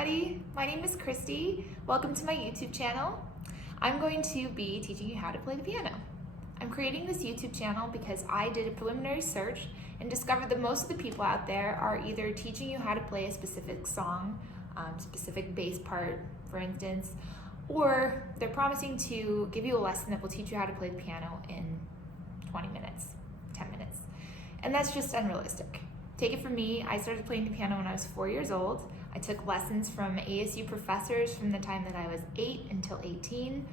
everybody. My name is Kristi. Welcome to my YouTube channel. I'm going to be teaching you how to play the piano. I'm creating this YouTube channel because I did a preliminary search and discovered that most of the people out there are either teaching you how to play a specific song, specific bass part, for instance, or they're promising to give you a lesson that will teach you how to play the piano in 20 minutes, 10 minutes. And that's just unrealistic. Take it from me, I started playing the piano when I was 4 years old. I took lessons from ASU professors from the time that I was 8 until 18.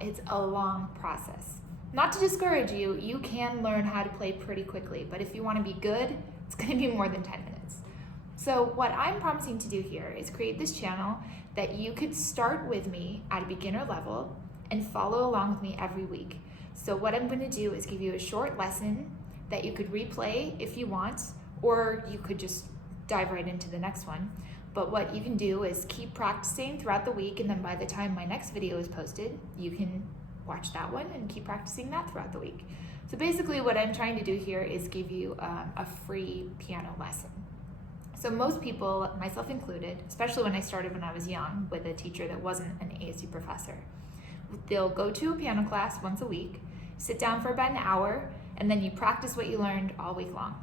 It's a long process. Not to discourage you, you can learn how to play pretty quickly, but if you want to be good, it's going to be more than 10 minutes. So what I'm promising to do here is create this channel that you could start with me at a beginner level and follow along with me every week. So what I'm going to do is give you a short lesson that you could replay if you want, or you could just dive right into the next one. But what you can do is keep practicing throughout the week, and then by the time my next video is posted, you can watch that one and keep practicing that throughout the week. So basically what I'm trying to do here is give you a free piano lesson. So most people, myself included, especially when I started when I was young with a teacher that wasn't an ASU professor, they'll go to a piano class once a week, sit down for about an hour, and then you practice what you learned all week long.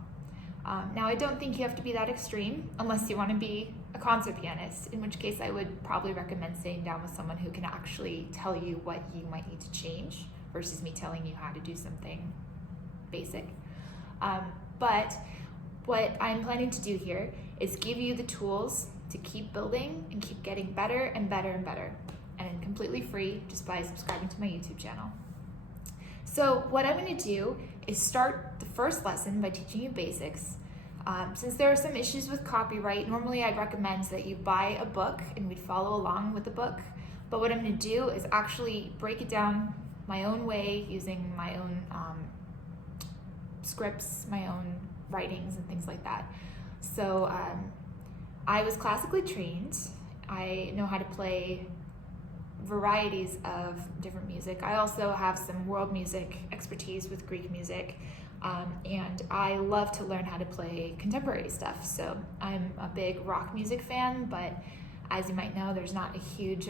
Now I don't think you have to be that extreme unless you want to be a concert pianist, in which case I would probably recommend sitting down with someone who can actually tell you what you might need to change versus me telling you how to do something basic. But what I'm planning to do here is give you the tools to keep building and keep getting better and better and better, and completely free just by subscribing to my YouTube channel. So what I'm going to do is start the first lesson by teaching you basics. Since there are some issues with copyright, normally I'd recommend that you buy a book and we'd follow along with the book. But what I'm going to do is actually break it down my own way using my own scripts, my own writings and things like that. So I was classically trained. I know how to play varieties of different music. I also have some world music expertise with Greek music, and I love to learn how to play contemporary stuff. So I'm a big rock music fan, but as you might know, there's not a huge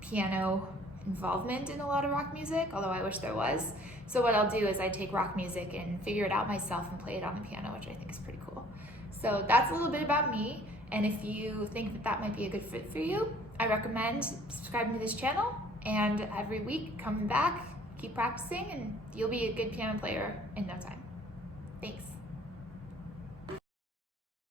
piano involvement in a lot of rock music, although I wish there was. So what I'll do is I take rock music and figure it out myself and play it on the piano, which I think is pretty cool. So that's a little bit about me. And if you think that that might be a good fit for you, I recommend subscribing to this channel, and every week coming back, keep practicing, and you'll be a good piano player in no time. Thanks.